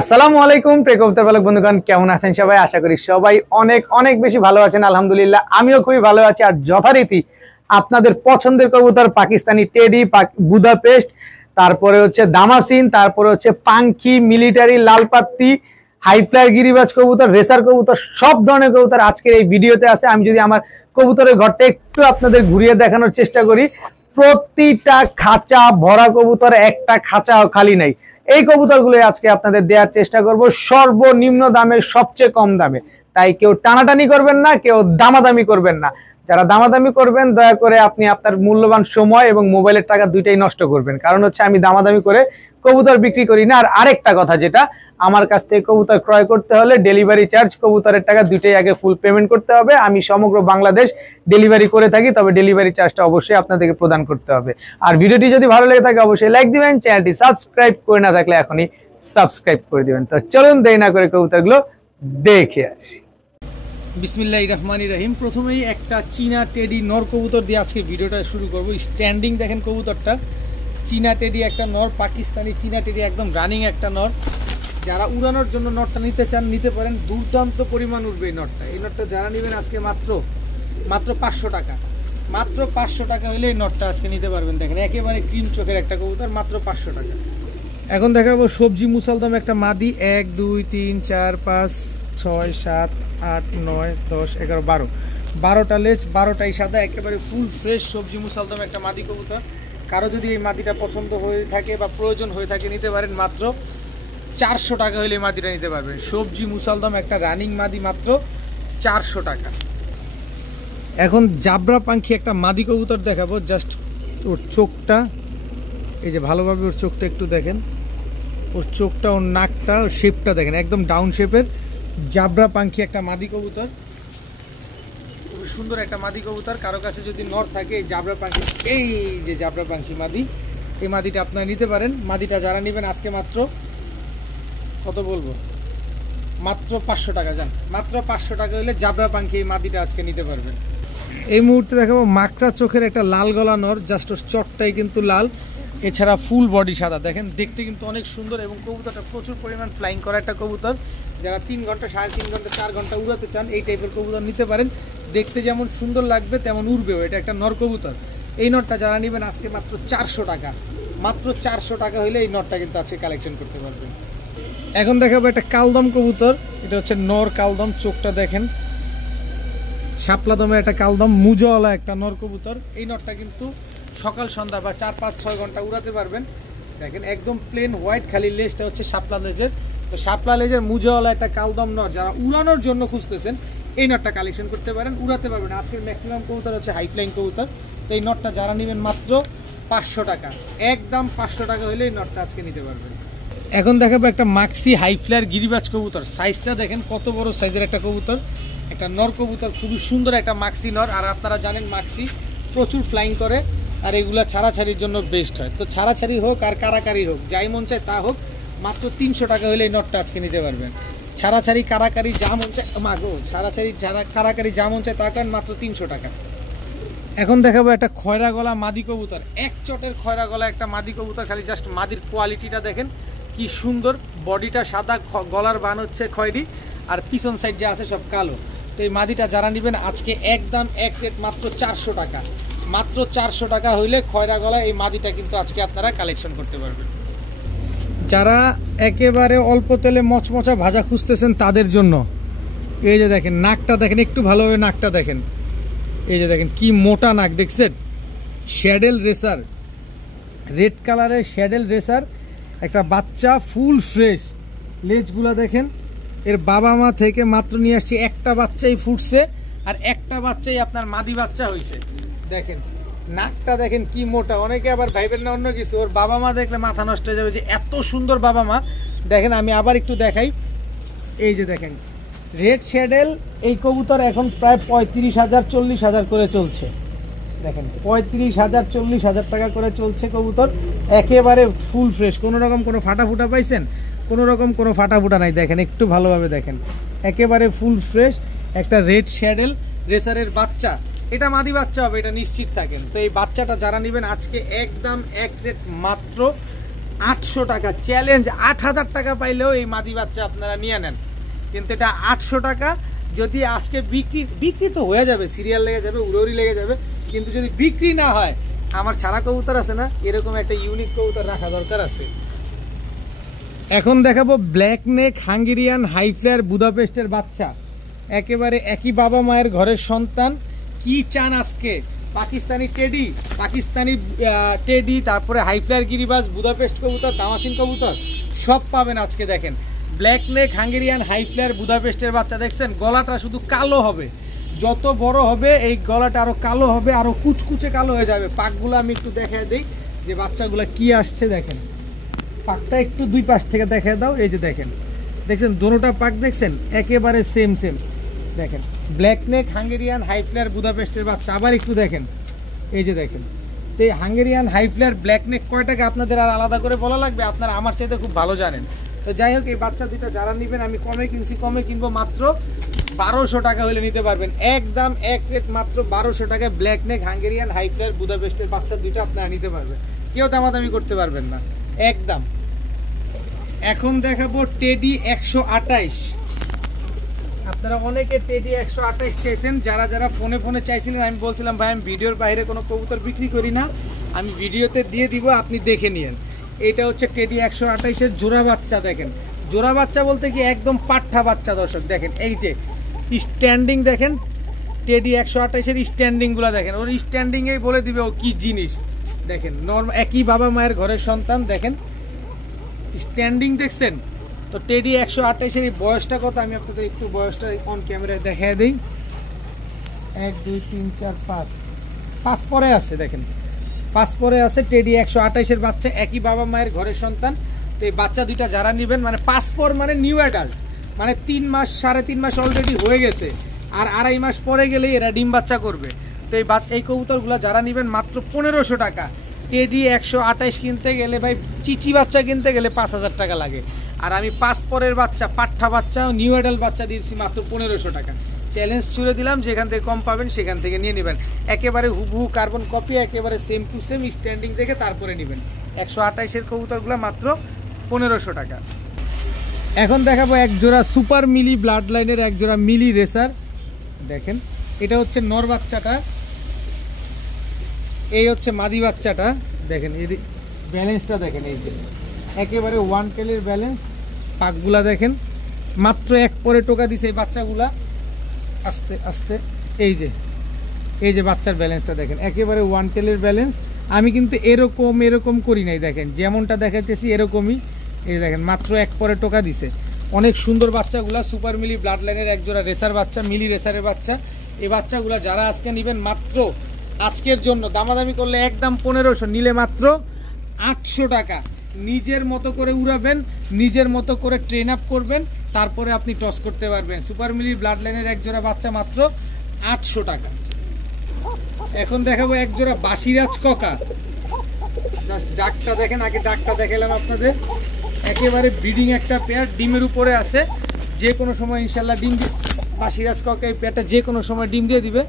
আসসালামু আলাইকুম প্রিয় কবুতর পালক বন্ধুগণ, কেমন আছেন সবাই? আশা করি সবাই অনেক অনেক বেশি ভালো আছেন। আলহামদুলিল্লাহ আমিও খুবই ভালো আছি। আর যথারীতি আপনাদের পছন্দের কবুতর পাকিস্তানি টেডি, বুদাপেস্ট, তারপরে হচ্ছে দামাসিন, তারপরে হচ্ছে পাঙ্খি, মিলিটারি, লালপাত্তি, হাইফ্লায়ার, গিরিবাজ কবুতর, রেসার কবুতর, সব ধরনের কবুতর আজকের এই ভিডিওতে আছে। আমি যদি আমার কবুতরের ঘরটা একটু আপনাদের ঘুরিয়ে দেখানোর চেষ্টা করি, প্রতিটা খাঁচা ভরা কবুতর, একটা খাঁচাও খালি নাই। এই কবুতরগুলো আজকে আপনাদের দেওয়ার চেষ্টা করব সর্বনিম্ন দামে, সবচেয়ে কম দামে। তাই কেউ টানাটানি করবেন না, কেউ দামাদামি করবেন না। যারা দামাদামি করবেন দয়া করে আপনি আপনার মূল্যবান সময় এবং মোবাইলের টাকা দুইটাই নষ্ট করবেন। কারণ হচ্ছে আমি দামাদামি করে কবুতর বিক্রি করি না। আর আরেকটা কথা, যেটা আমার কাছ থেকে কবুতর ক্রয় করতে হলে ডেলিভারি চার্জ, কবুতরের টাকা দুইটাই আগে ফুল পেমেন্ট করতে হবে। আমি সমগ্র বাংলাদেশ ডেলিভারি করে থাকি, তবে ডেলিভারি চার্জটা অবশ্যই আপনাদেরকে প্রদান করতে হবে। আর ভিডিওটি যদি ভালো লেগে থাকে অবশ্যই লাইক দিবেন, চ্যানেলটি সাবস্ক্রাইব করে না থাকলে এখনই সাবস্ক্রাইব করে দিবেন। তো চলুন দেরি না করে কবুতরগুলো দেখে আসি। বিসমিল্লাহির রহমানির রহিম। প্রথমেই একটা চীনা টেডি নর কবুতর দিয়ে আজকে ভিডিওটা শুরু করব। স্ট্যান্ডিং দেখেন কবুতরটা, চীনা টেডি একটা নর, পাকিস্তানি চীনা টেডি, একদম রানিং একটা নর। যারা উড়ানোর জন্য নটটা নিতে চান নিতে পারেন, দুর্দান্ত পরিমাণ উঠবে এই নটটা। এই নটটা যারা নেবেন আজকে মাত্র 500 টাকা, মাত্র 500 টাকা হলে এই নটটা আজকে নিতে পারবেন। দেখেন একেবারে ক্রিম চোখের একটা কবুতর, মাত্র 500 টাকা। এখন দেখাবো সবজি মুসালদম একটা মাদি। 1 2 3 4 5 6 7 8 9 10 11 12টা লেজ, 12টাই সাদা, একেবারে ফুল ফ্রেশ সবজি মুসালদম একটা মাদি কবুতর। কারো যদি এই মাদিটা পছন্দ হয়ে থাকে বা প্রয়োজন হয়ে থাকে নিতে পারেন, মাত্র 400 টাকা হলে এই মাদিটা নিতে পারবেন। সবজি মুসালদম একটা রানিং মাদি, মাত্র 400 টাকা। এখন জাবরা পাখি একটা মাদি কবুতর দেখাবো। জাস্ট ওর চোখটা, এই যে ভালোভাবে ওর চোখটা একটু দেখেন, ওর চোখটা, ওর নাকটা, ওর শেপটা দেখেন, একদম ডাউন শেপের জাবরা পাখি একটা মাদি কবুতর। খুব সুন্দর একটা মাদি কবুতর। কারো কাছে যদি নর থাকে এই জাবরা পাখি, এই যে জাবরা পাখি মাদি, এই মাদিটা আপনারা নিতে পারেন। মাদিটা যারা নেবেন আজকে মাত্র কত বলবো, মাত্র 500 টাকা। যান, মাত্র 500 টাকা হলে জাবরা পাখি এই মাদিটা আজকে নিতে পারবেন। এই মুহূর্তে দেখাবো মাকড়া চোখের একটা লাল গলা নর। জাস্ট ওর চটটাই কিন্তু লাল, এছাড়া ফুল বডি সাদা। দেখেন দেখতে কিন্তু অনেক সুন্দর, এবং কবুতরটা প্রচুর পরিমাণ ফ্লাইং করা একটা কবুতর। যারা 3 ঘন্টা, 3.5 ঘন্টা, 4 ঘন্টা উড়াতে চান এই টাইপের কবুতর নিতে পারেন। দেখতে যেমন সুন্দর লাগবে তেমন উড়বেও। এটা একটা নর কবুতর। এই নটটা যারা নেবেন আজকে মাত্র 400 টাকা, মাত্র 400 টাকা হলে এই নটটা কিন্তু আজকে কালেকশন করতে পারবেন। এখন দেখাবো একটা কালদম কবুতর। এটা হচ্ছে নর কালদম। চোখটা দেখেন, শাপলা দমের একটা কালদম, মুজাওয়ালা একটা নর কবুতর। এই নটটা কিন্তু সকাল সন্ধ্যা বা 4 5 6 ঘন্টা উড়াতে পারবেন। দেখেন একদম প্লেন হোয়াইট, খালি লেজটা হচ্ছে শাপলা লেজের। তো শাপলা লেজের মুজাওয়ালা একটা কালদম নর যারা উড়ানোর জন্য খুঁজতেছেন এই নটটা কালেকশন করতে পারেন, উড়াতে পারবেন। আজকের ম্যাক্সিমাম কবুতর হচ্ছে হাই ফ্লাইং কবুতর। তো এই নটটা যারা নেবেন মাত্র 500 টাকা, একদম 500 টাকা হলে এই নটটা আজকে নিতে পারবেন। এখন দেখাবো একটা মাক্সি হাই ফ্লায়ার গিরিবাজ কবুতর। সাইজটা দেখেন কত বড় সাইজের একটা কবুতর, একটা নর কবুতর, খুবই সুন্দর একটা মাক্সি নর। আর আপনারা জানেন মাক্সি প্রচুর ফ্লাইং করে, আর এগুলা ছাড়াছাড়ির জন্য বেস্ট হয়। তো ছাড়াছাড়ি হোক আর কারাকারি হোক, যাই মন চায় তা হোক, মাত্র 300 টাকা হলে এই নটটা আজকে নিতে পারবেন। ছাড়াছাড়ি কারাকারি যা মন চায়, মাগো ছাড়াছাড়ি কারাকারি যা মন চায় তা করেন, মাত্র 300 টাকা। এখন দেখাবো একটা খয়রা গলা মাদি কবুতর। এক চটের খয়রা গলা একটা মাদি কবুতর। খালি জাস্ট মাদির কোয়ালিটিটা দেখেন কি সুন্দর, বডিটা সাদা, গলার বান হচ্ছে খয়েরি, আর পিছন সাইড যা আছে সব কালো। তো এই মাদিটা যারা নেবেন আজকে একদম এক রেট, মাত্র 400 টাকা, মাত্র 400 টাকা হইলে খয়রা গলা এই মাদিটা কিন্তু আজকে আপনারা কালেকশন করতে পারবেন। যারা একেবারে অল্প তেলে মচমচা ভাজা খুঁজতেছেন তাদের জন্য এই যে দেখেন নাকটা দেখেন, একটু ভালোভাবে নাকটা দেখেন, এই যে দেখেন কি মোটা নাক দেখছেন। শ্যাডেল রেসার, রেড কালারের শ্যাডেল রেসার একটা বাচ্চা, ফুল ফ্রেশ। লেজগুলা দেখেন, এর বাবা মা থেকে মাত্র নিয়ে আসছি একটা বাচ্চাই ফুটছে, আর একটা বাচ্চাই আপনার মাদি বাচ্চা হয়েছে। দেখেন নাকটা দেখেন কি মোটা। অনেকে আবার ভাইবেন না অন্য কিছু, ওর বাবা মা দেখলে মাথা নষ্ট হয়ে যাবে যে এত সুন্দর বাবা মা। দেখেন আমি আবার একটু দেখাই, এই যে দেখেন রেড শ্যাডেল এই কবুতর এখন প্রায় 35,000 40,000 করে চলছে। দেখেন 35,000 40,000 টাকা করে চলছে কবুতর, একেবারে ফুল ফ্রেশ। কোনো রকম কোনো ফাটাফুটা পাইছেন? কোনো রকম কোনো ফাটাফুটা নাই। দেখেন একটু ভালোভাবে দেখেন, একেবারে ফুল ফ্রেশ একটা রেড শ্যাডেল রেসারের বাচ্চা। এটা মাদি বাচ্চা হবে, এটা নিশ্চিত থাকেন। তো এই বাচ্চাটা যারা নেবেন আজকে একদম এক রেট, মাত্র 800 টাকা চ্যালেঞ্জ। 8000 টাকা পাইলেও এই মাদি বাচ্চা আপনারা নিয়ে নেন, কিন্তু এটা 800 টাকা। যদি আজকে বিক্রি তো হয়ে যাবে, সিরিয়াল লেগে যাবে, উড়ি লেগে যাবে, কিন্তু যদি বিক্রি না হয়, আমার ছাড়া কবুতর আছে না, এরকম একটা ইউনিক কবুতর রাখা দরকার আছে। এখন দেখাবো black neck Hungarian high flyer বুদাপেস্টের বাচ্চা, একেবারে একই বাবা মায়ের ঘরের সন্তান। কি চান আজকে? পাকিস্তানি টেডি, তারপরে হাই ফ্লায়ার গিরিবাজ, বুদাপেস্ট কবুতর, দামাসিন কবুতর সব পাবেন আজকে। দেখেন black neck Hungarian high flyer বুদাপেস্টের বাচ্চা, দেখছেন গলাটা শুধু কালো হবে, যত বড় হবে এই গলাটা আরো কালো হবে, আরো কুচকুচে কালো হয়ে যাবে। পাকগুলো আমি একটু দেখায় দিই যে বাচ্চাগুলো কি আসছে। দেখেন পাকটা একটু দুই পাশ থেকে দেখায় দাও। এই যে দেখেন, দেখছেন দোনোটা পাক দেখছেন একেবারে সেম। দেখেন black neck Hungarian high flyer বুদাপেস্টের বাচ্চা। আবার একটু দেখেন, এই যে দেখেন। তো এই Hungarian high flyer black neck কয় টাকা আপনাদের আর আলাদা করে বলা লাগবে? আপনারা আমার চাইতে খুব ভালো জানেন। তো যাই হোক, এই বাচ্চা দুইটা যারা নেবেন, আমি কমে কিনবো মাত্র 1200 টাকা হলে নিতে পারবেন। একদম এক রেট মাত্র 1200 টাকায় black neck Hungarian high flyer বুদাপেস্টের বাচ্চা দুইটা আপনারা নিতে পারবেন, কেউ দামাদামি করতে পারবেন না, একদম। এখন দেখাবো টেডি 128। আপনারা অনেকে টেডি 128 চাইছেন, যারা ফোনে চাইছিলেন। আমি বলছিলাম ভাই আমি ভিডিওর বাইরে কোনো কবুতর বিক্রি করি না, আমি ভিডিওতে দিয়ে দিব, আপনি দেখে নিন। এটা হচ্ছে টেডি 128-এর জোড়া বাচ্চা। দেখেন জোড়া বাচ্চা বলতে কি একদম পাঠা বাচ্চা। দর্শক দেখেন, এই যে স্ট্যান্ডিং দেখেন, টেডি 128-এর স্ট্যান্ডিংগুলো দেখেন, ওর স্ট্যান্ডিংয়েই বলে দিবে ও কি জিনিস। দেখেন নর্মাল একই বাবা মায়ের ঘরের সন্তান, দেখেন স্ট্যান্ডিং দেখছেন। তো টেডি 128-এর এই বয়সটা কত আমি আপনাদের একটু বয়সটা অন ক্যামেরায় দেখায় দিই। 1 2 3 4 5 পরে আছে। দেখেন 5 পরে আছে টেডি 128-এর বাচ্চা, একই বাবা মায়ের ঘরের সন্তান। তো এই বাচ্চা দুইটা যারা নেবেন, মানে 5 পর মানে নিউ অ্যাডাল্ট, মানে 3 মাস 3.5 মাস অলরেডি হয়ে গেছে, আর 2.5 মাস পরে গেলেই এরা ডিম বাচ্চা করবে। তো এই কবুতরগুলো যারা নেবেন মাত্র 1500 টাকা। টেডি 128 কিনতে গেলে ভাই, চিচি বাচ্চা কিনতে গেলে 5000 টাকা লাগে, আর আমি 5 পরের বাচ্চা, পাঠা বাচ্চা, নিউ অ্যাডাল্ট বাচ্চা দিয়েছি মাত্র 1500 টাকা। চ্যালেঞ্জ ছুড়ে দিলাম, যেখান থেকে কম পাবেন সেখান থেকে নিয়ে নেবেন। একেবারে হুবহু কার্বন কপি, একেবারে সেম টু সেম স্ট্যান্ডিং দেখে তারপরে নেবেন। 128-এর কবুতরগুলো মাত্র 1500 টাকা। এখন দেখাবো এক জোড়া সুপার মিলি ব্লাড লাইনের এক জোড়া মিলি রেসার। দেখেন এটা হচ্ছে নর বাচ্চাটা, এই হচ্ছে মাদি বাচ্চাটা। দেখেন এর ব্যালেন্সটা দেখেন, এই যে একেবারে ওয়ান টেলের ব্যালেন্স। পাকগুলা দেখেন, মাত্র 1 পরে টোকা দিছে এই বাচ্চাগুলা আস্তে আস্তে। এই যে বাচ্চার ব্যালেন্সটা দেখেন, একেবারে ওয়ান টেলের ব্যালেন্স। আমি কিন্তু এরকম করি নাই, দেখেন যেমনটা দেখাইতেছি এরকমই। এই দেখেন মাত্র 1 পরে টোকা দিছে, অনেক সুন্দর বাচ্চাগুলা। সুপার মিলি ব্লাড লাইনের এক জোড়া রেসার বাচ্চা, মিলি রেসারের বাচ্চা। এই বাচ্চাগুলা যারা আজকে নেবেন, মাত্র আজকের জন্য দামাদামি করলে একদম 1500, নিলে মাত্র 800 টাকা। নিজের মতো করে উড়াবেন, নিজের মতো করে ট্রেন আপ করবেন, তারপরে আপনি টস করতে পারবেন। সুপার মিলি ব্লাড লাইনের এক জোড়া বাচ্চা মাত্র 800 টাকা। এখন দেখাবো এক জোড়া বাসিরাজ ককা। জাস্ট ডাকটা দেখেন, আগে ডাকটা দেখালাম আপনাদের। একেবারে ব্রিডিং একটা পেয়ার, ডিমের উপরে আছে, যে কোনো সময় ইনশাল্লাহ ডিম বাসিরাজ ককা এই পেয়ারটা যে কোনো সময় ডিম দিয়ে দিবে।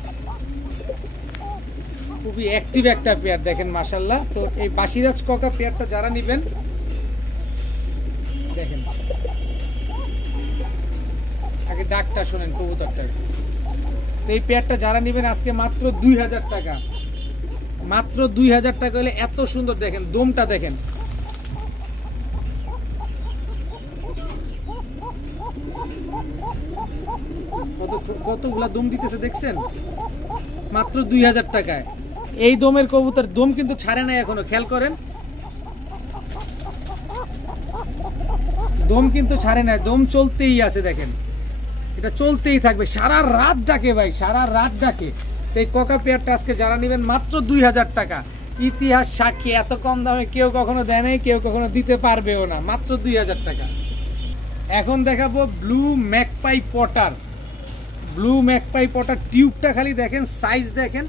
খুবই অ্যাক্টিভ একটা পেয়ার, দেখেন মাশাল্লাহ। তো এই বাসিরাজ ককা পেয়ারটা যারা নেবেন, দেখেন আগে ডাকটা শোনেন কবুতরটা। তো এই পেয়ারটা যারা নেবেন আজকে মাত্র 2000 টাকা, মাত্র 2000 টাকা হলে এত সুন্দর। দেখেন দমটা দেখেন, কতগুলা দম দিতেছে দেখছেন, মাত্র 2000 টাকায়। এই দমের কবুতর, দম কিন্তু ছাড়ে নাই এখনো, খেয়াল করেন দম কিন্তু ছাড়ে নাই, দম চলতেই আছে। দেখেন এটা চলতেই থাকবে, সারা রাত ডাকে ভাই, সারা রাত ডাকে। তো এই ককা পেয়ারটা আজকে যারা নেবেন মাত্র 2000 টাকা। ইতিহাস সাক্ষী, এত কম দামে কেউ কখনো দেয় নাই, কেউ কখনো দিতে পারবেও না, মাত্র 2000 টাকা। এখন দেখাবো blue magpie pouter. Blue magpie pouter টিউবটা খালি দেখেন, সাইজ দেখেন,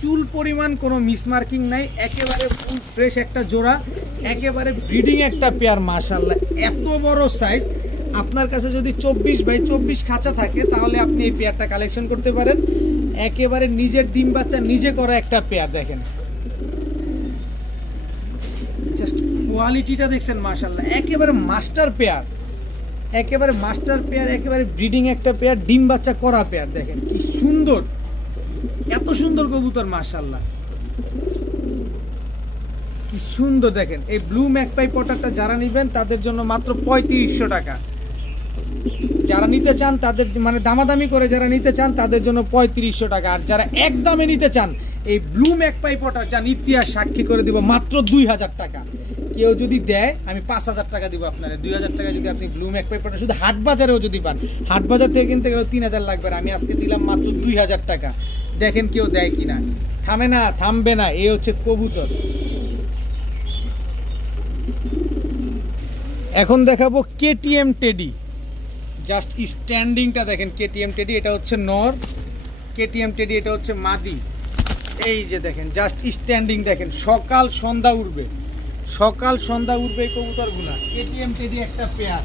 চুল পরিমাণ কোনো মিসমার্কিং নাই, একেবারে ফুল ফ্রেশ একটা জোড়া, একেবারে ব্রিডিং একটা পেয়ার। মাশাআল্লাহ এত বড় সাইজ। আপনার কাছে যদি 24x24 খাঁচা থাকে, তাহলে আপনি এই পেয়ারটা কালেকশন করতে পারেন। একেবারে নিজের ডিম বাচ্চা নিজে করা একটা পেয়ার। দেখেন জাস্ট কোয়ালিটিটা দেখছেন মাশাআল্লাহ, একেবারে মাস্টার পেয়ার, একেবারে মাস্টার পেয়ার, একেবারে ব্রিডিং একটা পেয়ার, ডিম বাচ্চা করা পেয়ার। দেখেন কি সুন্দর, এত সুন্দর কবুতর মাশাআল্লাহ, কি সুন্দর। দেখেন এই ব্লু ম্যাকপাই পটারটা যারা নেবেন তাদের জন্য মাত্র 3500 টাকা। যারা নিতে চান তাদের মানে দামাদামি করে যারা নিতে চান তাদের জন্য 3500 টাকা। আর যারা একদমে নিতে চান এই ব্লু ম্যাকপাই পটার যা ইতিহাস সাক্ষী করে দিব মাত্র 2000 টাকা। কেউ যদি দেয় আমি 5000 টাকা দিব আপনারা। 2000 টাকা যদি আপনি ব্লু ম্যাকপাই পটার শুধু হাট বাজারেও যদি পান, হাট বাজার থেকে কিনতে গেলে 3000 লাগবে, আমি আজকে দিলাম মাত্র 2000 টাকা। দেখেন কেউ দেয় কিনা, থামে না, থামবে না, এই হচ্ছে কবুতর। এখন দেখাবো কেটিএম টেডি, জাস্ট স্ট্যান্ডিংটা দেখেন। কেটিএম টেডি এটা হচ্ছে নর, কেটিএম টেডি এটা হচ্ছে মাদি। এই যে দেখেন জাস্ট স্ট্যান্ডিং দেখেন, সকাল সন্ধ্যা উঠবে, সকাল সন্ধ্যা উঠবে এই কবুতরগুলা। কেটিএম টেডি একটা পেয়ার।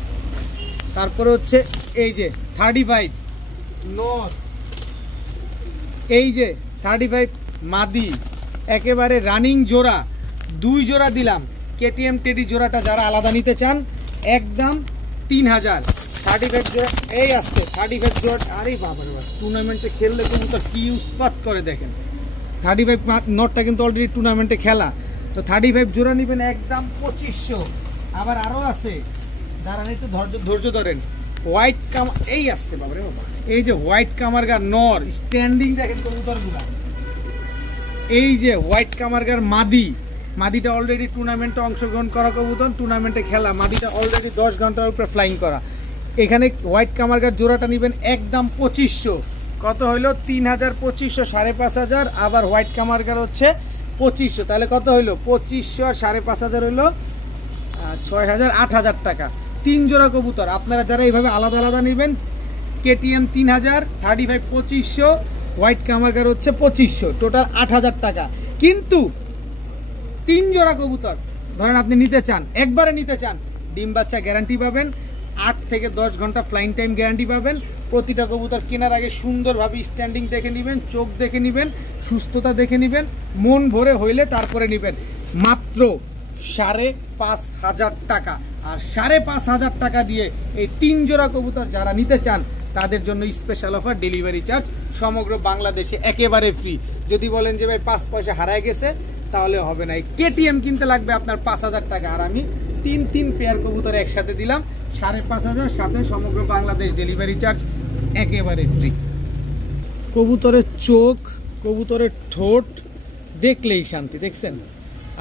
তারপরে হচ্ছে এই যে 35 নর, এই যে 35 মাদি, একেবারে রানিং জোড়া, 2 জোড়া দিলাম। কেটিএম টেডি জোড়াটা যারা আলাদা নিতে চান একদম 3000। 35 জোড়া এই আসছে, 35 জোড়া। আরে বাবার বাবা, টুর্নামেন্টে খেললে কবুতর কি উৎপাত করে দেখেন। 35 নটটা কিন্তু অলরেডি টুর্নামেন্টে খেলা। তো 35 জোড়া নেবেন একদম 2500। আবার আরও আছে, যারা একটু ধৈর্য ধরেন। হোয়াইট কাম এই আসতে বাবারে বাবা, এই যে হোয়াইট কামারগার নর, স্ট্যান্ডিং দেখেন কবুতরগুলা। এই যে হোয়াইট কামারগার মাদি, মাদিটা অলরেডি টুর্নামেন্টে অংশগ্রহণ করা কবুতর, টুর্নামেন্টে খেলা। মাদিটা অলরেডি 10 ঘন্টার উপরে ফ্লাইং করা। এখানে হোয়াইট কামারগার জোড়াটা নেবেন একদম 2500। কত হইলো? 3000, 2500, 5500। আবার হোয়াইট কামারগার হচ্ছে 2500, তাহলে কত হইলো? 2500 আর 5500 হইলো 6000, 8000 টাকা। 3 জোড়া কবুতর। আপনারা যারা এইভাবে আলাদা আলাদা নেবেন, কেটিএম 3000, 35 2500, হোয়াইট কামারগার হচ্ছে 2500, টোটাল 8000 টাকা। কিন্তু 3 জোড়া কবুতর ধরেন আপনি নিতে চান, একবারে নিতে চান, ডিম বাচ্চা গ্যারান্টি পাবেন, 8 থেকে 10 ঘন্টা ফ্লাইং টাইম গ্যারান্টি পাবেন। প্রতিটা কবুতর কেনার আগে সুন্দরভাবে স্ট্যান্ডিং দেখে নেবেন, চোখ দেখে নেবেন, সুস্থতা দেখে নেবেন, মন ভরে হইলে তারপরে নেবেন। মাত্র 5500 টাকা। আর 5500 টাকা দিয়ে এই 3 জোড়া কবুতর যারা নিতে চান তাদের জন্য স্পেশাল অফার, ডেলিভারি চার্জ সমগ্র বাংলাদেশে একেবারে ফ্রি। যদি বলেন যে ভাই 5 পয়সা হারায় গেছে, তাহলে হবে না। কেটিএম কিনতে লাগবে আপনার 5000 টাকা। আর আমি 3 পেয়ার কবুতর একসাথে দিলাম 5500, সাথে সমগ্র বাংলাদেশ ডেলিভারি চার্জ একেবারে ফ্রি। কবুতরের চোখ, কবুতরের ঠোঁট দেখলেই শান্তি, দেখছেন।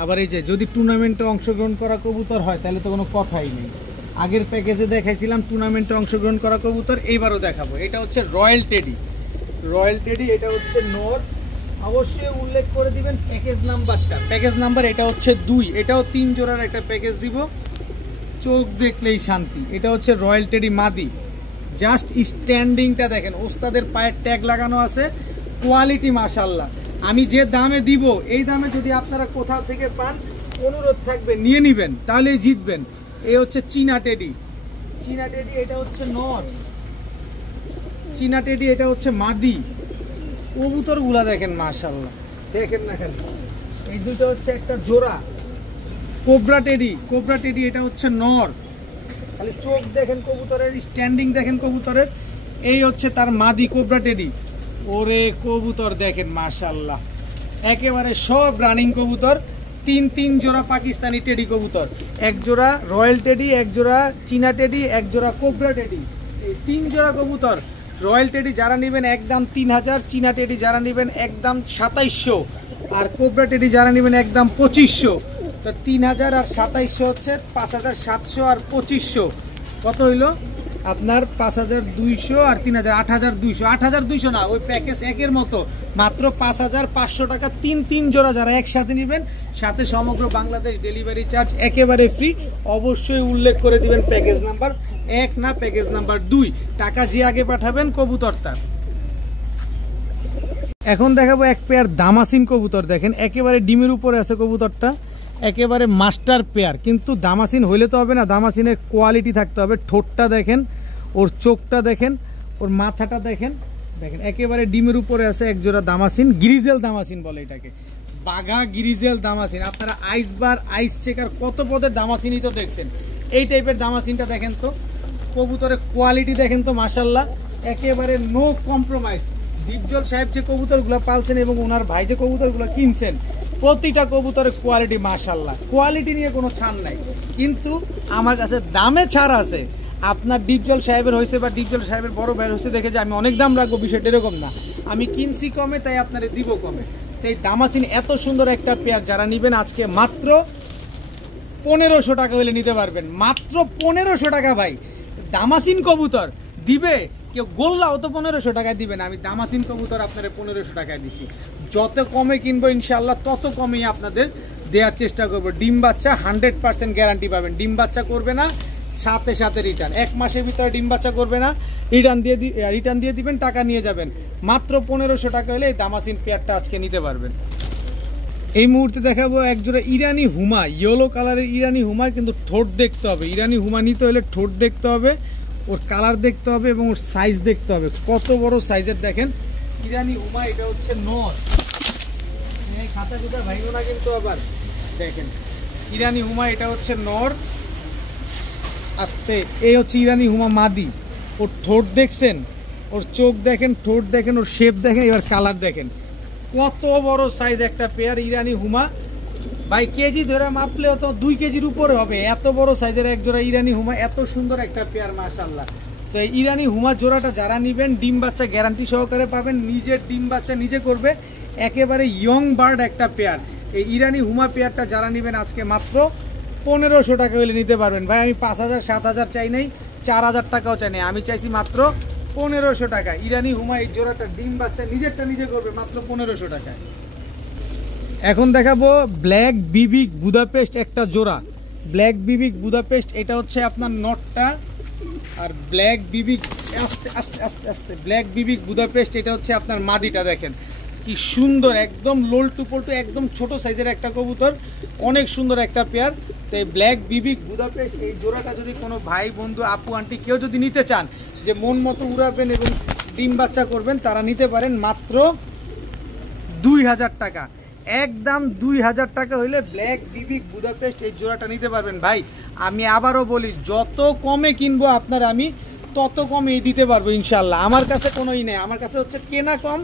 আবার এই যে যদি টুর্নামেন্টে অংশগ্রহণ করা কবুতর হয় তাহলে তো কোনো কথাই নেই। আগের প্যাকেজে দেখাইছিলাম টুর্নামেন্টে অংশগ্রহণ করা কবুতর, এইবারও দেখাবো। এটা হচ্ছে রয়্যাল টেডি, রয়্যাল টেডি, এটা হচ্ছে নর। অবশ্যই উল্লেখ করে দিবেন প্যাকেজ নাম্বারটা। প্যাকেজ নাম্বার এটা হচ্ছে 2, এটাও 3 জোড়ার একটা প্যাকেজ দিব, চোখ দেখলেই শান্তি। এটা হচ্ছে রয়্যাল টেডি মাদি। জাস্ট স্ট্যান্ডিংটা দেখেন, ওস্তাদের পায়ের ট্যাগ লাগানো আছে, কোয়ালিটি মাশাআল্লাহ। আমি যে দামে দিব এই দামে যদি আপনারা কোথাও থেকে পান, অনুরোধ থাকবে নিয়ে নেবেন, তাহলেই জিতবেন। এই হচ্ছে চীনা টেডি, চীনা টেডি, এটা হচ্ছে নর, চীনা টেডি, এটা হচ্ছে মাদি। কবুতরগুলা দেখেন মাশাআল্লাহ, দেখেন না খালি। এই দুটো হচ্ছে একটা জোড়া। কোবরা টেডি, কোবরা টেডি, এটা হচ্ছে নর। খালি চোখ দেখেন কবুতরের, স্ট্যান্ডিং দেখেন কবুতরের। এই হচ্ছে তার মাদি কোবরা টেডি। ওরে কবুতর দেখেন মাশাআল্লাহ, একেবারে সব রানিং কবুতর। 3 জোড়া পাকিস্তানি টেডি কবুতর, 1 জোড়া রয়্যাল টেডি, 1 জোড়া চীনা টেডি, 1 জোড়া কোবরা টেডি। এই 3 জোড়া কবুতর। রয়্যাল টেডি যারা নেবেন একদম 3000, চীনা টেডি যারা নেবেন একদম 2700, আর কোবরা টেডি যারা নেবেন একদম 2500। তো 3000 আর 2700 হচ্ছে 5700 আর 2500, কত হইলো আপনার? 5200 আর 3000, 8200। 8200 না, ওই প্যাকেজ একের মতো, মাত্র 5500 টাকা। 3 জোড়া যারা একসাথে নেবেন, সাথে সমগ্র বাংলাদেশ ডেলিভারি চার্জ একেবারে ফ্রি। অবশ্যই উল্লেখ করে দিবেন প্যাকেজ নাম্বার 1 না প্যাকেজ নাম্বার 2। টাকা যে আগে পাঠাবেন কবুতর তার। এখন দেখাবো এক পেয়ার দামাসিন কবুতর। দেখেন একেবারে ডিমের উপরে আছে কবুতরটা, একেবারে মাস্টার পেয়ার। কিন্তু দামাসিন হইলে তো হবে না, দামাসিনের কোয়ালিটি থাকতে হবে। ঠোঁটটা দেখেন, ওর চোখটা দেখেন, ওর মাথাটা দেখেন, দেখেন একেবারে ডিমের উপরে আছে এক জোড়া দামাসিন। গ্রিজেল দামাসিন বলে এটাকে, বাঘা গিরিজেল দামাসিন। আপনারা আইস বার, আইস চেকার, কত পদের দামাসিনই তো দেখছেন। এই টাইপের দামাসিনটা দেখেন তো, কবুতরের কোয়ালিটি দেখেন তো, মাশাল্লাহ একেবারে নো কম্প্রোমাইজ। দীপজল সাহেব যে কবুতরগুলো পালছেন এবং ওনার ভাই যে কবুতরগুলো কিনছেন, প্রতিটা কবুতরের কোয়ালিটি মাশাল্লাহ, কোয়ালিটি নিয়ে কোনো ছাড় নাই। কিন্তু আমার কাছে দামে ছাড় আছে। আপনার দীপজল সাহেবের হয়েছে বা দীপজল সাহেবের বড় ভাইয়ের হয়েছে দেখে যে আমি অনেক দাম রাখবো, বিষয়টা এরকম না। আমি কিনছি কমে, তাই আপনারা দিব কমে। এই দামাসিন এত সুন্দর একটা পেয়ার যারা নেবেন আজকে মাত্র 1500 টাকা হলে নিতে পারবেন। মাত্র 1500 টাকা ভাই। দামাসিন কবুতর দিবে কেউ, গোল্লাও তো 1500 টাকায় দিবেন। আমি দামাসিন কবুতর আপনারা 1500 টাকায় দিছি। যত কমে কিনবো ইনশাল্লাহ তত কমেই আপনাদের দেওয়ার চেষ্টা করবো। ডিম বাচ্চা 100% গ্যারান্টি পাবেন। ডিম বাচ্চা করবে না, সাথে সাথে রিটার্ন। 1 মাসের ভিতরে ডিম বাচ্চা করবে না, রিটার্ন দিয়ে দিবেন, টাকা নিয়ে যাবেন। মাত্র 1500 টাকা হলে এই দামাসিন পেয়ারটা আজকে নিতে পারবেন। এই মুহূর্তে দেখাবো একজোড়া ইরানি হুমা, ইয়েলো কালারের ইরানি হুমা। কিন্তু ঠোঁট দেখতে হবে, ইরানি হুমা নিতে হলে ঠোঁট দেখতে হবে, ওর কালার দেখতে হবে এবং ওর সাইজ দেখতে হবে। কত বড় সাইজের দেখেন ইরানি হুমা। এটা হচ্ছে নর, খাঁচা খুঁচা ভাইও না কিন্তু। আবার দেখেন ইরানি হুমা, এটা হচ্ছে নর। আস্তে, এই হচ্ছে ইরানি হুমা মাদি। ওর ঠোঁট দেখছেন, ওর চোখ দেখেন, ঠোঁট দেখেন, ওর শেপ দেখেন, এবার কালার দেখেন। কত বড় সাইজ একটা পেয়ার ইরানি হুমা ভাই। কেজি ধরে মাপলেও তো 2 কেজির উপরে হবে, এত বড় সাইজের এক জোড়া ইরানি হুমা। এত সুন্দর একটা পেয়ার মাশাআল্লাহ। তো এই ইরানি হুমা জোড়াটা যারা নেবেন ডিম বাচ্চা গ্যারান্টি সহকারে পাবেন। নিজের ডিম বাচ্চা নিজে করবে, একেবারে ইয়ং বার্ড একটা পেয়ার। এই ইরানি হুমা পেয়ারটা যারা নেবেন আজকে মাত্র 1500 টাকা হলে নিতে পারবেন। ভাই আমি 5000 7000 চাই নাই, 4000 টাকাও চাই নাই, আমি চাইছি মাত্র 1500 টাকা। ইরানি হুমা এই জোড়াটা ডিম বাচ্চা নিজেরটা নিজে করবে মাত্র 1500 টাকায়। এখন দেখাবো ব্ল্যাক বিবিক বুদাপেস্ট একটা জোড়া। ব্ল্যাক বিবিক বুদাপেস্ট, এটা হচ্ছে আপনার নটটা। আর ব্ল্যাক বিবিক, আস্তে আস্তে আস্তে আস্তে, ব্ল্যাক বিবিক বুদাপেস্ট এটা হচ্ছে আপনার মাদিটা। দেখেন কি সুন্দর, একদম লোল টু পল্টু, একদম ছোট সাইজের একটা কবুতর, অনেক সুন্দর একটা পেয়ার। তো এই ব্ল্যাক বিবিক বুদাপেস্ট এই জোড়াটা যদি কোনো ভাই বন্ধু আপু আন্টি কেউ যদি নিতে চান, যে মন মতো উড়াবেন এবং ডিম বাচ্চা করবেন, তারা নিতে পারেন মাত্র 2000 টাকা। একদম 2000 টাকা হইলে ব্ল্যাক বিবিক বুদাপেস্ট এই জোড়াটা নিতে পারবেন। ভাই আমি আবারও বলি, যত কমে কিনবো আপনার আমি তত কমে দিতে পারবো ইনশাল্লাহ। আমার কাছে কোনোই নেই, আমার কাছে হচ্ছে কেনা কম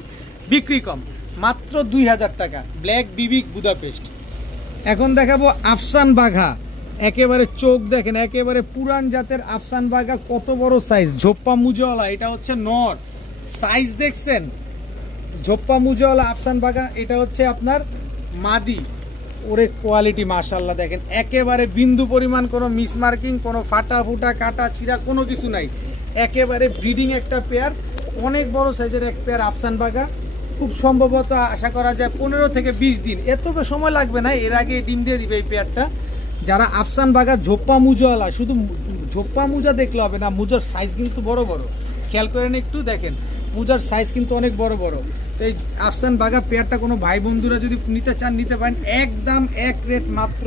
বিক্রি কম। মাত্র 2000 টাকা ব্ল্যাক বিবিক বুদাপেস্ট। এখন দেখাবো আফসান বাঘা। একেবারে চোখ দেখেন, একেবারে পুরান জাতের আফসান বাঘা। কত বড় সাইজ, ঝোপ্পা মুজওয়ালা। এটা হচ্ছে নর, সাইজ দেখছেন, ঝোপ্পা মুজওয়ালা আফসান বাঘা। এটা হচ্ছে আপনার মাদি। ওরে কোয়ালিটি মাশাআল্লাহ দেখেন, একেবারে বিন্দু পরিমাণ কোনো মিসমার্কিং, কোনো ফাটা ফুটা কাটা ছিঁড়া কোনো কিছু নাই। একেবারে ব্রিডিং একটা পেয়ার, অনেক বড় সাইজের এক পেয়ার আফসান বাঘা। খুব সম্ভবত আশা করা যায় 15 থেকে 20 দিন, এত সময় লাগবে না, এর আগে ডিম দিয়ে দিবে এই পেয়ারটা। যারা আফসান বাঘা ঝোপ্পা মুজওয়ালা, শুধু ঝোপ্পা মুজা দেখলে হবে না, মুজার সাইজ কিন্তু বড় বড়, খেয়াল করেন একটু দেখেন, মুজার সাইজ কিন্তু অনেক বড় বড়। তো এই আফসান বাঘা পেয়ারটা কোনো ভাই বন্ধুরা যদি নিতে চান নিতে পারেন। একদম এক রেট মাত্র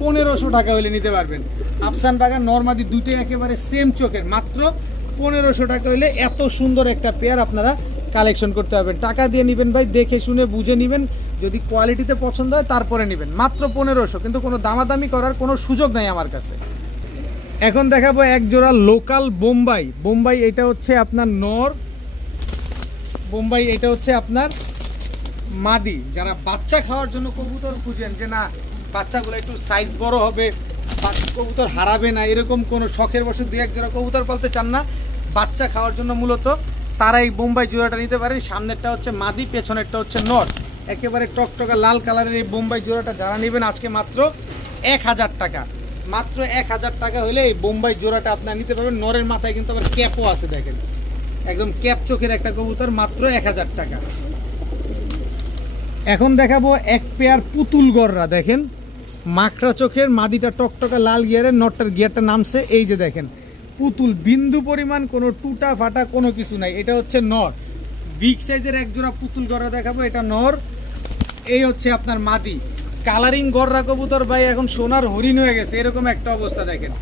1500 টাকা হলে নিতে পারবেন। আফসান বাঘা নরমাদি দুটোই একেবারে সেম চোখের, মাত্র 1500 টাকা হলে এত সুন্দর একটা পেয়ার আপনারা কালেকশন করতে পারবেন। টাকা দিয়ে নেবেন ভাই, দেখে শুনে বুঝে নেবেন, যদি কোয়ালিটিতে পছন্দ হয় তারপরে নেবেন। মাত্র 1500, কিন্তু কোনো দামাদামি করার কোনো সুযোগ নাই আমার কাছে। এখন দেখাবো এক জোড়া লোকাল বোম্বাই। বোম্বাই এটা হচ্ছে আপনার নর, বোম্বাই এটা হচ্ছে আপনার মাদি। যারা বাচ্চা খাওয়ার জন্য কবুতর খুঁজেন, যে না বাচ্চাগুলো একটু সাইজ বড় হবে, কবুতর হারাবে না, এরকম কোনো শখের বসে 2-1 জোড়া কবুতর পালতে চান না, বাচ্চা খাওয়ার জন্য মূলত, তারা এই বোম্বাই জোড়াটা নিতে পারেন। সামনেরটা হচ্ছে মাদি, পেছনেরটা হচ্ছে নর। একেবারে টকটকা লাল কালারের এই বোম্বাই জোড়াটা যারা নেবেন আজকে মাত্র 1000 টাকা। মাত্র 1000 টাকা হলে এই বোম্বাই জোড়াটা আপনারা নিতে পারবেন। নরের মাথায় কিন্তু আবার ক্যাপও আছে, দেখেন একদম ক্যাপ চোখের একটা কবুতর, মাত্র 1000 টাকা। এখন দেখাবো এক পেয়ার পুতুল গররা। দেখেন মাকড়া চোখের, মাদিটা টকটকা লাল গিয়ারের, নটটার গিয়ারটা নামছে, এই যে দেখেন পুতুল, বিন্দু পরিমাণ কোনো টুটা ফাটা কোনো কিছু নাই। এটা হচ্ছে নর, বিগ সাইজের এক জোড়া পুতুল গররা দেখাবো, এটা নর। এই হচ্ছে আপনার মাদি। কালারিং গররা কবুতর ভাই এখন সোনার হরিণ হয়ে গেছে, এরকম একটা অবস্থা। দেখেন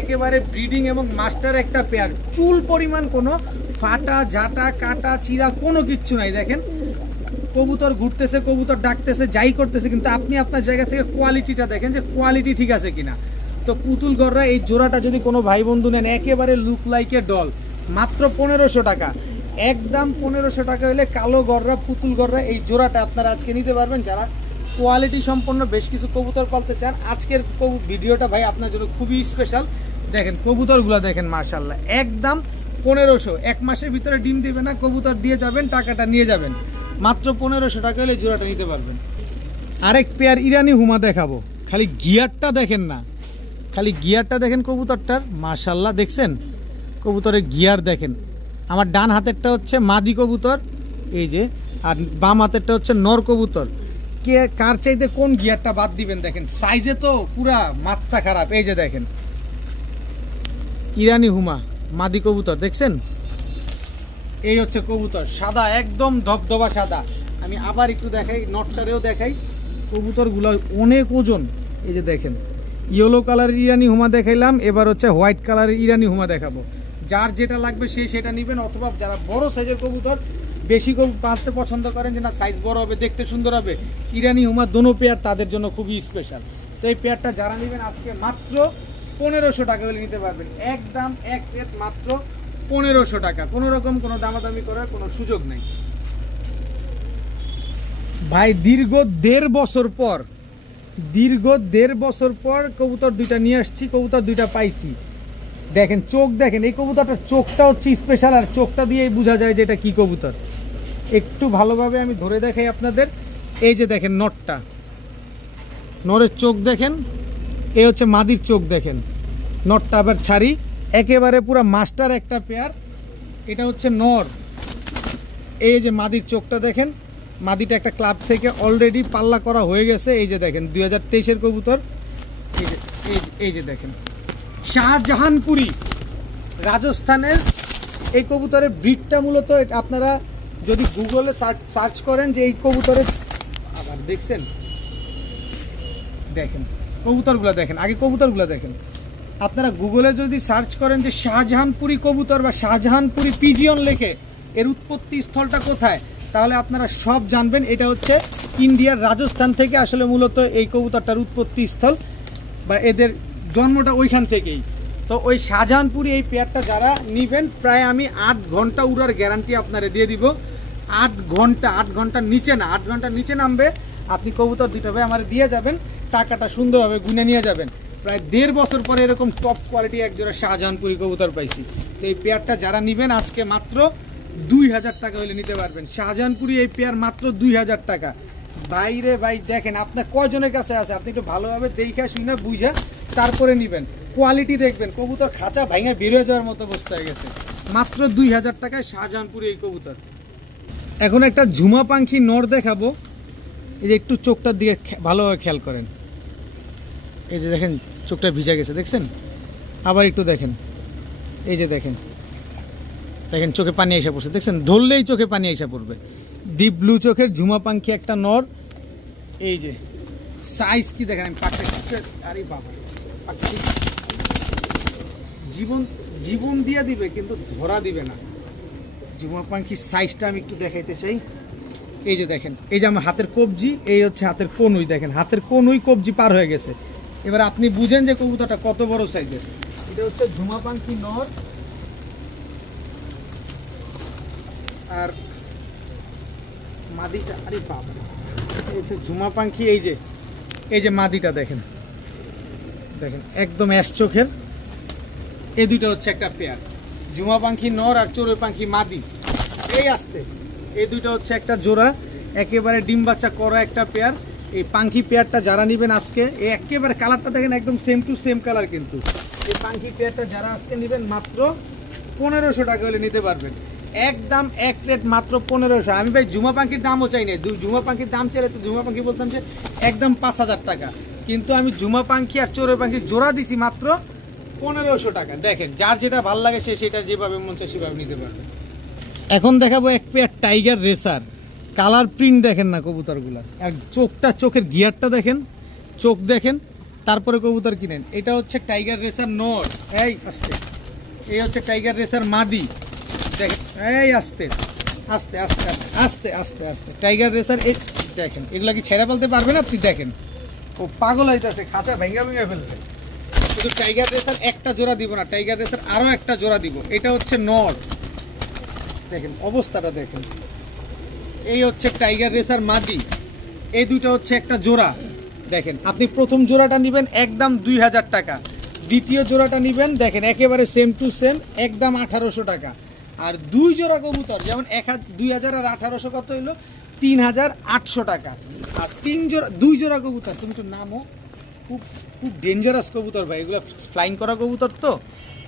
একেবারে ব্রিডিং এবং মাস্টার একটা পেয়ার, চুল পরিমাণ কোনো ফাটা ঝাঁটা কাটা চিরা কোনো কিচ্ছু নাই। দেখেন কবুতর ঘুরতেছে, কবুতর ডাকতেছে, যাই করতেছে, কিন্তু আপনি আপনার জায়গা থেকে কোয়ালিটিটা দেখেন যে কোয়ালিটি ঠিক আছে কিনা। তো পুতুল গররা এই জোড়াটা যদি কোনো ভাই বন্ধু নেন, একেবারে লুক লাইকে ডল, মাত্র 1500 টাকা, একদম 1500 টাকা হলে কালো গররা পুতুল গররা এই জোড়াটা আপনারা আজকে নিতে পারবেন। যারা কোয়ালিটি সম্পন্ন বেশ কিছু কবুতর পালতে চান, আজকের ভিডিওটা ভাই আপনার জন্য খুবই স্পেশাল। দেখেন কবুতরগুলো দেখেন, মাশাআল্লাহ, একদম 1500, এক মাসের ভিতরে ডিম দিবে না, কবুতর দিয়ে যাবেন, টাকাটা নিয়ে যাবেন, মাত্র 1500 টাকা হলে জোড়াটা নিতে পারবেন। আরেক পেয়ার ইরানি হুমা দেখাবো, খালি গিয়ারটা দেখেন না, খালি গিয়ারটা দেখেন কবুতরটার, মাশাআল্লাহ, দেখছেন কবুতরের গিয়ার দেখেন। আমার ডান হাতেরটা হচ্ছে মাদি কবুতর, এই যে, আর বাম হাতেরটা হচ্ছে নর কবুতর। কে কার চাইতে কোন গিয়ারটা বাদ দিবেন, দেখেন সাইজে তো পুরা মাত্রা খারাপ। এই যে দেখেন ইরানি হুমা মাদি কবুতর, দেখছেন, এই হচ্ছে কবুতর, সাদা, একদম ধবধবা সাদা। আমি আবার একটু দেখাই, নটটারেও দেখাই, কবুতরগুলো অনেক ওজন। এই যে দেখেন ইয়েলো কালারের ইরানি হুমা দেখাইলাম, এবার হচ্ছে হোয়াইট কালারের ইরানি হুমা দেখাবো। যার যেটা লাগবে সে সেটা নেবেন, অথবা যারা বড় সাইজের কবুতর বেশি পালতে পছন্দ করেন, যে না সাইজ বড় হবে, দেখতে সুন্দর হবে, ইরানি হুমা দোনো পেয়ার তাদের জন্য খুবই স্পেশাল। তো এই পেয়ারটা যারা নেবেন আজকে মাত্র 1500 টাকা হলে নিতে পারবেন, একদম এক রেট মাত্র 1500 টাকা, কোনো রকম কোনো দামাদামি করার কোনো সুযোগ নেই ভাই। দীর্ঘ 1.5 বছর পর কবুতর দুইটা নিয়ে আসছি, কবুতর দুইটা পাইছি। দেখেন চোখ দেখেন, এই কবুতরটার চোখটা হচ্ছে স্পেশাল, আর চোখটা দিয়েই বোঝা যায় যে এটা কি কবুতর। একটু ভালোভাবে আমি ধরে দেখাই আপনাদের। এই যে দেখেন নটটা, নরের চোখ দেখেন, এই হচ্ছে মাদির চোখ দেখেন। নটটা আবার ছাড়ি, একেবারে পুরো মাস্টার একটা পেয়ার। এটা হচ্ছে নর, এই যে মাদির চোখটা দেখেন, মাদিটা একটা ক্লাব থেকে অলরেডি পাল্লা করা হয়ে গেছে। এই যে দেখেন 2023-এর কবুতর। এই যে দেখেন শাহজাহানপুরি, রাজস্থানের এই কবুতরের ব্রিডটা মূলত আপনারা যদি গুগলে সার্চ করেন যে এই কবুতরের, আবার দেখছেন, দেখেন কবুতরগুলো দেখেন, আগে কবুতরগুলো দেখেন। আপনারা গুগলে যদি সার্চ করেন যে শাহজাহানপুরি কবুতর বা শাহজাহানপুরি পিজিয়ন লেখে এর উৎপত্তি স্থলটা কোথায়, তাহলে আপনারা সব জানবেন। এটা হচ্ছে ইন্ডিয়ার রাজস্থান থেকে আসলে মূলত এই কবুতরটার উৎপত্তি স্থল, বা এদের জন্মটা ওইখান থেকেই। তো ওই শাহজাহানপুরি এই পেয়ারটা যারা নেবেন, প্রায় আমি 8 ঘন্টা উড়ার গ্যারান্টি আপনারা দিয়ে দিব। 8 ঘন্টার নিচে না, 8 ঘন্টার নিচে নামবে, আপনি কবুতর দুইটা ভাই আমার দিয়ে যাবেন, টাকাটা সুন্দরভাবে গুনে নিয়ে যাবেন। প্রায় 1.5 বছর পরে এরকম টপ কোয়ালিটি একজোড়া শাহজাহানপুরি কবুতর পাইছি। তো এই পেয়ারটা যারা নেবেন আজকে মাত্র 2000 টাকা হলে নিতে পারবেন। শাহজাহানপুরি এই পেয়ার মাত্র 2000 টাকা। বাইরে ভাই দেখেন আপনার কয়জনের কাছে আছে, আপনি একটু ভালোভাবে দেখে শুনে বুঝা তারপরে নেবেন, কোয়ালিটি দেখবেন। কবুতর খাঁচা ভাঙা বেরিয়ে যাওয়ার মতো অবস্থা হয়ে গেছে, মাত্র 2000 টাকায় শাহজাহানপুরি এই কবুতর। এখন একটা ঝুমা পাখি নর দেখাবো। এই যে একটু চোখটার দিকে ভালোভাবে খেয়াল করেন, এই যে দেখেন চোখটা ভিজা গেছে, দেখছেন, আবার একটু দেখেন, এই যে দেখেন দেখেন চোখে পানি এসে পড়ছে, দেখছেন, ধরলেই চোখে পানি এসে পড়বে। ডিপ ব্লু চোখের ঝুমা পাখি একটা নর। এই যে সাইজ কি দেখেন, আমি পাখি, আরে বাবা, জীবন দিয়ে দিবে কিন্তু ধরা দিবে না। ঝুমা পাখির সাইজটা আমি একটু দেখাইতে চাই। এই যে দেখেন, এই যে আমার হাতের কবজি, এই হচ্ছে হাতের কনুই, দেখেন হাতের কনুই কবজি পার হয়ে গেছে। এবার আপনি বুঝেন যে কবুতরটা কত বড় সাইজের। এটা হচ্ছে ঝুমা পাখি নর, আর মাদিটা, আরে বাবা, এই হচ্ছে ঝুমা পাখি। এই যে মাদিটা দেখেন, দেখেন একদম অ্যাশ চোখের। এই দুইটা হচ্ছে একটা পেয়ার, ঝুমা পাখি নর আর চড়ুই পাখি মাদি। এই আসতে এই দুইটা হচ্ছে একটা জোড়া, একেবারে ডিম বাচ্চা করা একটা পেয়ার। এই পাখি পেয়ারটা যারা নেবেন আজকে, এই একেবারে কালারটা দেখেন একদম সেম টু সেম কালার, কিন্তু এই পাখি পেয়ারটা যারা আজকে নেবেন মাত্র 1500 টাকা হলে নিতে পারবেন, একদম এক রেট মাত্র 1500। আমি ভাই ঝুমা পাখির দামও চাই না, ঝুমা পাখির দাম চাইলে তো ঝুমা পাখি বলতাম যে একদম 5000 টাকা, কিন্তু আমি ঝুমা পাখি আর চড়ুই পাখি জোড়া দিছি মাত্র 1500 টাকা। দেখেন যার যেটা ভালো লাগে সে সেটা যেভাবে মন চায় সেভাবে নিতে পারবে। এখন দেখাবো এক pair tiger racer, colour print দেখেন না কবুতরগুলো, আর চোখের গিয়ারটা দেখেন, চোখ দেখেন, তারপরে কবুতর কিনেন। এটা হচ্ছে টাইগার রেসার নর, এই আসতে, এই হচ্ছে টাইগার রেসার মাদি, দেখেন এই আসতে, আস্তে আস্তে আস্তে আস্তে আস্তে আস্তে টাইগার রেসার এই দেখেন, এগুলা কি ছেড়ে ফেলতে পারবেন আপনি? দেখেন ও পাগল হইতেছে, খাঁচা ভেঙে ভেঙে ফেলবে। শুধু টাইগার রেসার একটা জোড়া দিব না, টাইগার রেসার আরও একটা জোড়া দিব। এটা হচ্ছে নর, দেখেন অবস্থাটা দেখেন। এই হচ্ছে টাইগার রেসার মাদি, এই দুটো হচ্ছে একটা জোড়া। দেখেন আপনি প্রথম জোড়াটা নেবেন একদম 2000 টাকা, দ্বিতীয় জোড়াটা নেবেন দেখেন একেবারে সেম টু সেম একদম 1800 টাকা। আর দুই জোড়া কবুতর যেমন 2000 আর 1800 কত হইলো 3800 টাকা। আর দুই জোড়া কবুতর, তুমি তো নামও খুব খুব ডেঞ্জারাস কবুতর ভাই, এগুলো ফ্লাইং করা কবুতর তো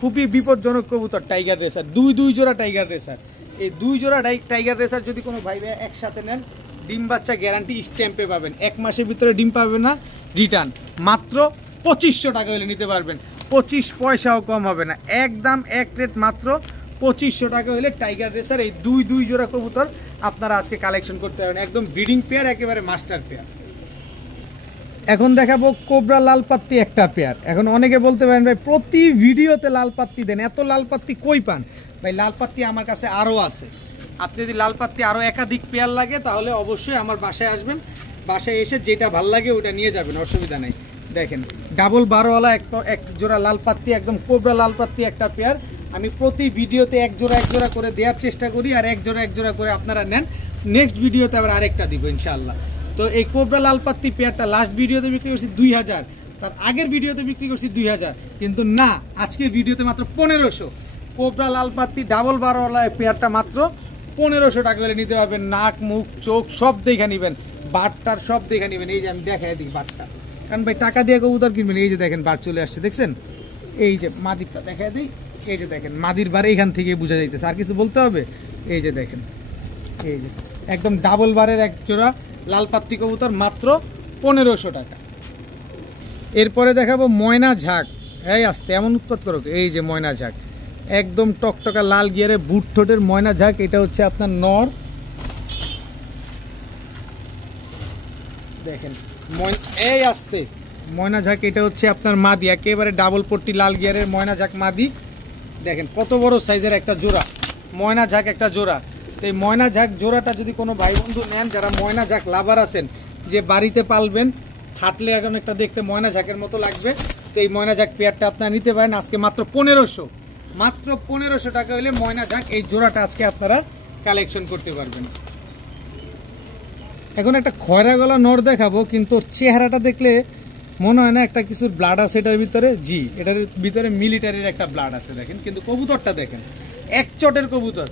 খুবই বিপজ্জনক কবুতর টাইগার রেসার। দুই জোড়া টাইগার রেসার, এই দুই জোড়া টাইগার রেসার যদি কোনো ভাই ভাই একসাথে নেন ডিম বাচ্চা গ্যারান্টি স্ট্যাম্পে পাবেন, 1 মাসের ভিতরে ডিম পাবে না, রিটার্ন। মাত্র 2500 টাকা হলে নিতে পারবেন, 25 পয়সাও কম হবে না, একদম এক রেট মাত্র 2500 টাকা হলে টাইগার রেসার এই দুই জোড়া কবুতর আপনারা আজকে কালেকশন করতে পারবেন, একদম ব্রিডিং পেয়ার, একেবারে মাস্টার পেয়ার। এখন দেখাবো কোবরা লাল পাত্তি একটা পেয়ার। এখন অনেকে বলতে পারেন ভাই প্রতি ভিডিওতে লাল পাত্তি দেন, এত লাল পাত্তি কই পান? ভাই লাল পাত্তি আমার কাছে আরও আছে, আপনি যদি লাল পাত্তি আরও একাধিক পেয়ার লাগে তাহলে অবশ্যই আমার বাসায় আসবেন, বাসায় এসে যেটা ভাল লাগে ওটা নিয়ে যাবেন, অসুবিধা নেই। দেখেন ডাবল বারোওয়ালা এক জোড়া লাল পাত্তি, একদম কোবরা লাল পাত্তি একটা পেয়ার। আমি প্রতি ভিডিওতে এক জোড়া করে দেওয়ার চেষ্টা করি, আর এক জোড়া করে আপনারা নেন। নেক্সট ভিডিওতে আবার আরেকটা দিব ইনশাআল্লাহ। তো এই কোবরা লাল পাত্তি পেয়ারটা লাস্ট ভিডিওতে বিক্রি করছি 2000, তার আগের ভিডিওতে বিক্রি করছি 2000, কিন্তু না আজকের ভিডিওতে মাত্র 1500। কোবরা লাল পাত্তি ডাবল বারোওয়ালা পেয়ারটা মাত্র 1500 টাকা করে নিতে পারবেন। নাক মুখ চোখ সব দেখে নেবেন, বাটটার সব দেখে নেবেন। এই যে আমি দেখাই দিই বাটটা, কারণ ভাই টাকা দিয়ে কবুতর কিনবেন। এই যে দেখেন বার চলে আসছে, দেখছেন? এই যে মাদিরটা দেখাই দিই, এই যে দেখেন মাদির বার এখান থেকে বোঝা যাইতেছে, আর কিছু বলতে হবে? এই যে দেখেন, এই যে একদম ডাবল বারের এক জোড়া লাল পাত্তি কবুতর মাত্র 1500 টাকা। এরপরে দেখাবো ময়না ঝাঁক। এই আসতে এমন উৎপাত করো, এই যে ময়না ঝাঁক একদম টকটকা লাল গিয়ারে বুট ঠোঁটের ময়না ঝাঁক। এটা হচ্ছে আপনার নর, দেখেন এই আসতে ময়না ঝাঁক। এটা হচ্ছে আপনার মাদি, একেবারে ডাবল পট্টি লাল গিয়ারের ময়না ঝাঁক মাদি। দেখেন কত বড় সাইজের একটা জোড়া ময়না ঝাঁক, একটা জোড়া। তো এই ময়না ঝাঁক জোড়াটা যদি কোনো ভাই বন্ধু নেন, যারা ময়না ঝাঁক লাভার আছেন, যে বাড়িতে পালবেন, হাঁটলে এখন একটা দেখতে ময়না ঝাঁকের মতো লাগবে, তো এই ময়না ঝাঁক পেয়ারটা আপনারা নিতে পারেন আজকে মাত্র 1500। মাত্র 1500 টাকা হলে ময়না ঝাঁক এই জোড়াটা আজকে আপনারা কালেকশন করতে পারবেন। এখন একটা খয়রা গলা নর দেখাবো, কিন্তু ওর চেহারাটা দেখলে মনে হয় না একটা কিছুর ব্লাড আছে এটার ভিতরে। জি, এটার ভিতরে মিলিটারির একটা ব্লাড আছে দেখেন, কিন্তু কবুতরটা দেখেন এক চটের কবুতর,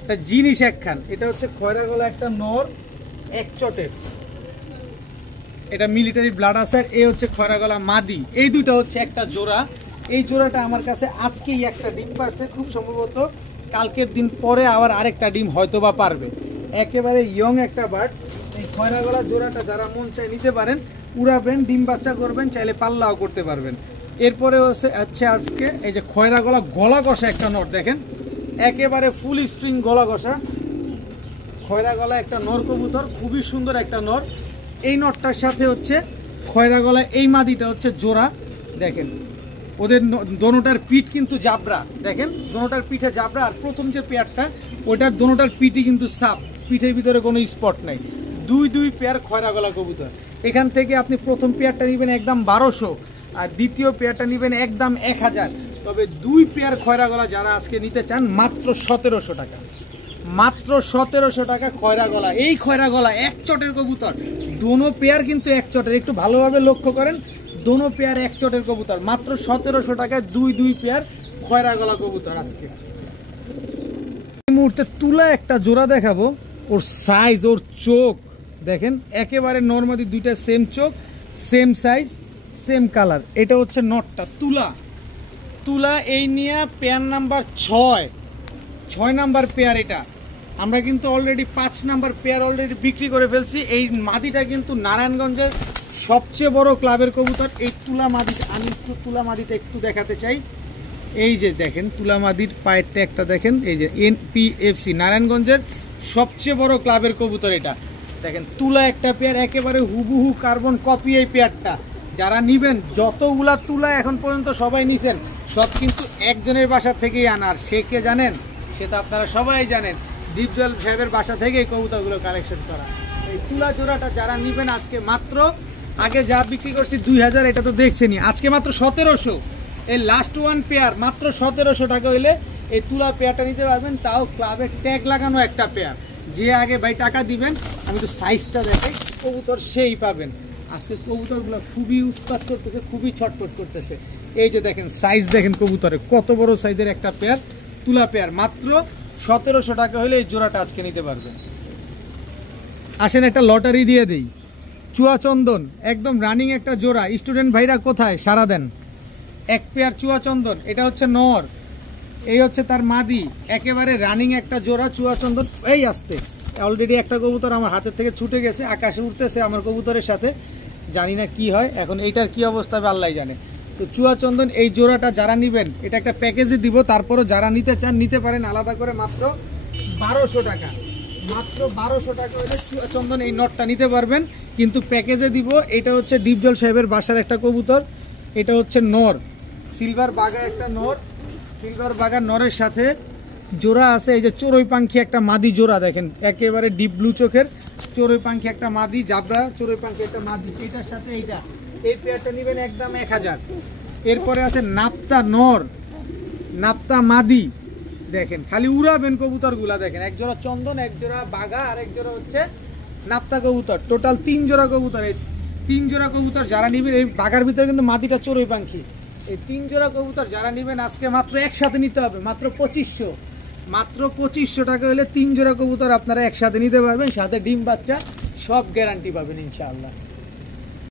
একটা জিনিস একখান। এটা হচ্ছে খয়রা গলা একটা নর, এক চটের, এটা মিলিটারি ব্লাড আছে। আর এই হচ্ছে খয়রা গলা মাদি, এই দুইটা হচ্ছে একটা জোড়া। এই জোড়াটা আমার কাছে আজকেই একটা ডিম পারছে, খুব সম্ভবত কালকের দিন পরে আবার আরেকটা ডিম হয়তো বা পারবে। একেবারে ইয়ং একটা বার্ড। এই খয়রা গলা জোড়াটা যারা মন চায় নিতে পারেন, উড়াবেন, ডিম বাচ্চা করবেন, চাইলে পাল্লাও করতে পারবেন। এরপরে হচ্ছে আজকে এই যে খয়রা গলা গলা কষা একটা নর, দেখেন একেবারে ফুল স্প্রিং গলা কষা খয়রা গলা একটা নর কবুতর, খুবই সুন্দর একটা নর। এই নরটার সাথে হচ্ছে খয়রা গলা এই মাদিটা হচ্ছে জোড়া। দেখেন ওদের দোনোটার পিঠ কিন্তু জাবরা, দেখেন দোনোটার পিঠে জাবরা। আর প্রথম যে পেয়ারটা ওইটার দোনোটার পিঠই কিন্তু সাপ, পিঠের ভিতরে কোনো স্পট নাই। দুই পেয়ার খয়রা গলা কবুতর। এখান থেকে আপনি প্রথম পেয়ারটা নেবেন একদম 1200, আর দ্বিতীয় পেয়ারটা নেবেন একদম 1000। তবে দুই পেয়ার খয়রা গলা যারা আজকে নিতে চান মাত্র 1700 টাকা, মাত্র 1700 টাকা খয়রা গলা। এই খয়রা গলা এক চটের কবুতর, দোনো পেয়ার কিন্তু এক চটের, একটু ভালোভাবে লক্ষ্য করেন, দোনো পেয়ার এক চটের কবুতর, মাত্র 1700 টাকায় দুই পেয়ার খয়রা গলা কবুতর আজকে। এই মুহূর্তে তুলা একটা জোড়া দেখাবো, ওর সাইজ, ওর চোখ দেখেন একেবারে নরমালি দুইটা সেম চোখ, সেম সাইজ, সেম কালার। এটা হচ্ছে নটটা তুলা। এই নিয়ে পেয়ার নাম্বার 6 নাম্বার পেয়ার। এটা আমরা কিন্তু অলরেডি 5 নাম্বার পেয়ার অলরেডি বিক্রি করে ফেলছি। এই মাদিটা কিন্তু নারায়ণগঞ্জের সবচেয়ে বড় ক্লাবের কবুতর। এই তুলা মাদিটা আমি একটু তুলা মাদিটা একটু দেখাতে চাই। এই যে দেখেন তুলা মাদির পায়ের ট্যাগটা দেখেন, এই যে NPFC নারায়ণগঞ্জের সবচেয়ে বড় ক্লাবের কবুতর। এটা দেখেন তুলা একটা পেয়ার, একেবারে হুবহু কার্বন কপি এই পেয়ারটা। যারা নিবেন, যতগুলা তুলা এখন পর্যন্ত সবাই নিছেন, সব কিন্তু একজনের বাসা থেকেই আনার। সে কে জানেন? সে তো আপনারা সবাই জানেন, ডিপজল সাহেবের বাসা থেকে এই কবুতরগুলো কালেকশন করা। এই তুলা জোড়াটা যারা নেবেন আজকে মাত্র, আগে যা বিক্রি করছি 2000, এটা তো দেখছেনি, আজকে মাত্র 1700। এই লাস্ট ওয়ান পেয়ার মাত্র 1700 টাকা হইলে এই তুলা পেয়ারটা নিতে পারবেন, তাও ক্লাবের ট্যাগ লাগানো একটা পেয়ার। যে আগে ভাই টাকা দিবেন, আমি তো সাইজটা দেখাই, কবুতর সেই পাবেন। আজকে কবুতরগুলো খুবই উৎপাত করতেছে, খুবই ছটফট করতেছে। এই যে দেখেন সাইজ, দেখেন কবুতরের কত বড় সাইজের একটা পেয়ার, তুলা পেয়ার, মাত্র 1700 টাকা হলে এই জোড়াটা আজকে নিতে পারবেন। আসেন একটা লটারি দিয়ে দেই, চুয়াচন্দন একদম রানিং একটা জোড়া। স্টুডেন্ট ভাইরা কোথায় সারা দেন, এক পেয়ার চুয়াচন্দন, এটা হচ্ছে নর, এই হচ্ছে তার মাদি, একেবারে রানিং একটা জোড়া চুয়াচন্দন। এই আসতে অলরেডি একটা কবুতর আমার হাতের থেকে ছুটে গেছে, আকাশে উঠতেছে আমার কবুতরের সাথে, জানি না কি হয় এখন, এইটার কি অবস্থা হবে আল্লাহ জানে। তো চুয়াচন্দন এই জোড়াটা যারা নেবেন, এটা একটা প্যাকেজে দিব, তারপরও যারা নিতে চান নিতে পারেন আলাদা করে, মাত্র 1200 টাকা। মাত্র 1200 টাকা হলে চুয়াচন্দন এই নটটা নিতে পারবেন, কিন্তু প্যাকেজে দিব। এটা হচ্ছে ডিপজল সাহেবের বাসার একটা কবুতর, এটা হচ্ছে নর, সিলভার বাগা একটা নর, সিলভার বাগার নরের সাথে জোড়া আছে এই যে চড়ুই পাখি একটা মাদি জোড়া, দেখেন একেবারে ডিপ ব্লু চোখের চড়ুই পাখি একটা মাদি, জাবরা চড়ুই পাখি একটা মাদি, এটার সাথে এইটা, এই পেয়ারটা নেবেন একদম 1000। এরপরে আছে নাপ্তা নর, নাপ্তা মাদি, দেখেন খালি উড়াবেন কবুতরগুলা, দেখেন এক জোড়া চন্দন, এক জোড়া বাগা, আর এক জোড়া হচ্ছে নাপ্তা কবুতর, টোটাল 3 জোড়া কবুতর। এই 3 জোড়া কবুতর যারা নেবেন, এই বাগার ভিতরে কিন্তু মাদিটা চড়ুই পাখি, এই 3 জোড়া কবুতর যারা নেবেন আজকে মাত্র একসাথে নিতে হবে, মাত্র 2500। মাত্র 2500 টাকা হলে 3 জোড়া কবুতর আপনারা একসাথে নিতে পারবেন, সাথে ডিম বাচ্চা সব গ্যারান্টি পাবেন ইনশাআল্লাহ।